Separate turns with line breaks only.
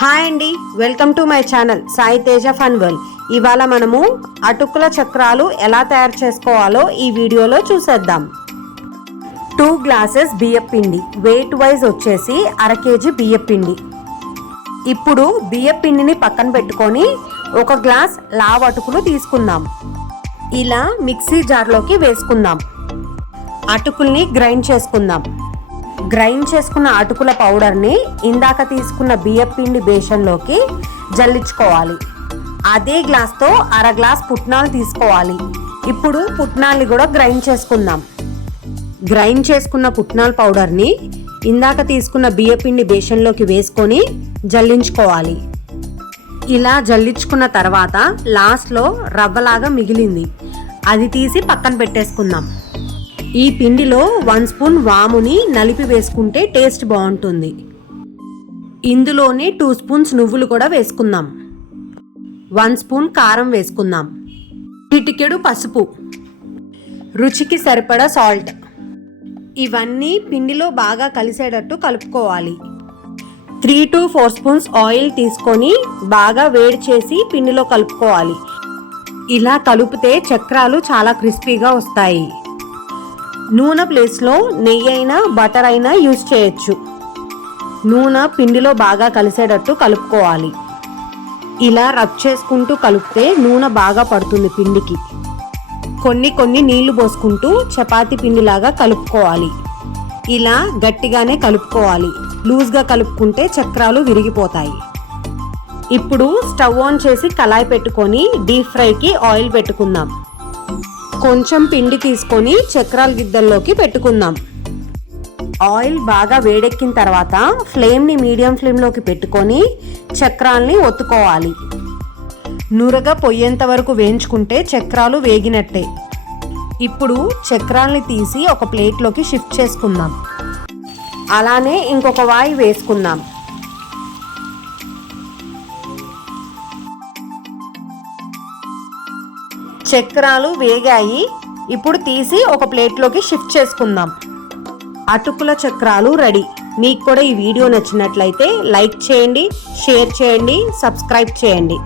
Hi అండి welcome to my channel Sai Teja fun world. ఇవాళ మనము అటుకుల చక్రాలు ఎలా తయారు చేసుకోవాలో ఈ వీడియోలో చూసేద్దాం. టూ గ్లాసెస్ బియ్యం పిండి వెయిట్ వైజ్ వచ్చేసి అర కేజీ బియ్యం పిండి. ఇప్పుడు బియ్యం పిండిని పక్కన పెట్టుకొని ఒక గ్లాస్ లావ్ అటుకులు తీసుకుందాం. ఇలా మిక్సీ జార్లోకి వేసుకుందాం. అటుకుల్ని గ్రైండ్ చేసుకుందాం. గ్రైండ్ చేసుకున్న అటుకుల పౌడర్ని ఇందాక తీసుకున్న బియ్యం పిండి బేషన్లోకి జల్లించుకోవాలి. అదే గ్లాస్తో అర గ్లాస్ పుట్నాలు తీసుకోవాలి. ఇప్పుడు పుట్నాల్ని కూడా గ్రైండ్ చేసుకుందాం. గ్రైండ్ చేసుకున్న పుట్నాల పౌడర్ని ఇందాక తీసుకున్న బియ్యపిండి బేషన్లోకి వేసుకొని జల్లించుకోవాలి. ఇలా జల్లించుకున్న తర్వాత లాస్ట్లో రవ్వలాగా మిగిలింది. అది తీసి పక్కన పెట్టేసుకుందాం. ఈ పిండిలో వన్ స్పూన్ వాముని నలిపి వేసుకుంటే టేస్ట్ బాగుంటుంది. ఇందులోనే టూ స్పూన్స్ నువ్వులు కూడా వేసుకుందాం. వన్ స్పూన్ కారం వేసుకుందాం. చిటికెడు పసుపు. రుచికి సరిపడా సాల్ట్. ఇవన్నీ పిండిలో బాగా కలిసేటట్టు కలుపుకోవాలి. Three to four spoons oil తీసుకొని బాగా వేడి చేసి పిండిలో కలుపుకోవాలి. ఇలా కలిపితే చక్రాలు చాలా క్రిస్పీగా వస్తాయి. నూనె ప్లేస్లో నెయ్యి అయినా బటర్ అయినా యూజ్ చేయొచ్చు. నూనె పిండిలో బాగా కలిసేటట్టు కలుపుకోవాలి. ఇలా రబ్ చేసుకుంటూ కలిపితే నూనె బాగా పడుతుంది పిండికి. కొన్ని కొన్ని నీళ్ళు పోసుకుంటూ చపాతీ పిండిలాగా కలుపుకోవాలి. ఇలా గట్టిగానే కలుపుకోవాలి. లూజ్గా కలుపుకుంటే చక్రాలు విరిగిపోతాయి. ఇప్పుడు స్టవ్ ఆన్ చేసి కళాయి పెట్టుకొని డీప్ ఫ్రైకి ఆయిల్ పెట్టుకుందాం. కొంచెం పిండి తీసుకొని చక్రాల గిద్దల్లోకి పెట్టుకుందాం. ఆయిల్ బాగా వేడెక్కిన తర్వాత ఫ్లేమ్ని మీడియం ఫ్లేమ్లోకి పెట్టుకొని చక్రాల్ని ఒత్తుకోవాలి. నురగ పొయ్యేంత వరకు వేయించుకుంటే చక్రాలు వేగినట్టే. ఇప్పుడు చక్రాల్ని తీసి ఒక ప్లేట్లోకి షిఫ్ట్ చేసుకుందాం. అలానే ఇంకొక వాయి వేసుకుందాం. చక్రాలు వేగాయి. ఇప్పుడు తీసి ఒక ప్లేట్లోకి షిఫ్ట్ చేసుకుందాం. అటుకుల చక్రాలు రెడీ. మీకు కూడా ఈ వీడియో నచ్చినట్లయితే లైక్ చేయండి షేర్ చేయండి సబ్స్క్రైబ్ చేయండి.